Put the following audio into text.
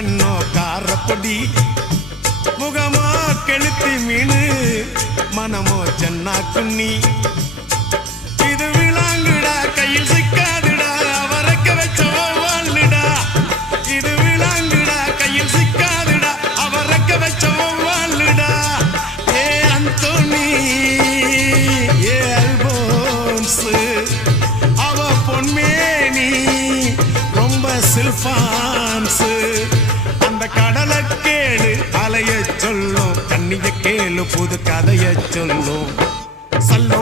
கண்ணோ காரப்பொடி முகமோ கெளுத்தி மீனு மனமோ சென்னா குன்னி இது விளாங்குடா கையில் சிக்காதுடா அவரக்க வச்ச வாழ்டா இது விளாங்குடா கையில் சிக்காதுடா அவரக்க வச்ச வாழ்டா ஏ அந்தோனி ஏ அல்போன்ஸ் அவ பொன்மேனி ரொம்ப சில்பான்ஸ் அந்த கடலை கேளு அலைய சொல்லும் கண்ணிய கேளு புது கதைய சொல்லும் சல்லோ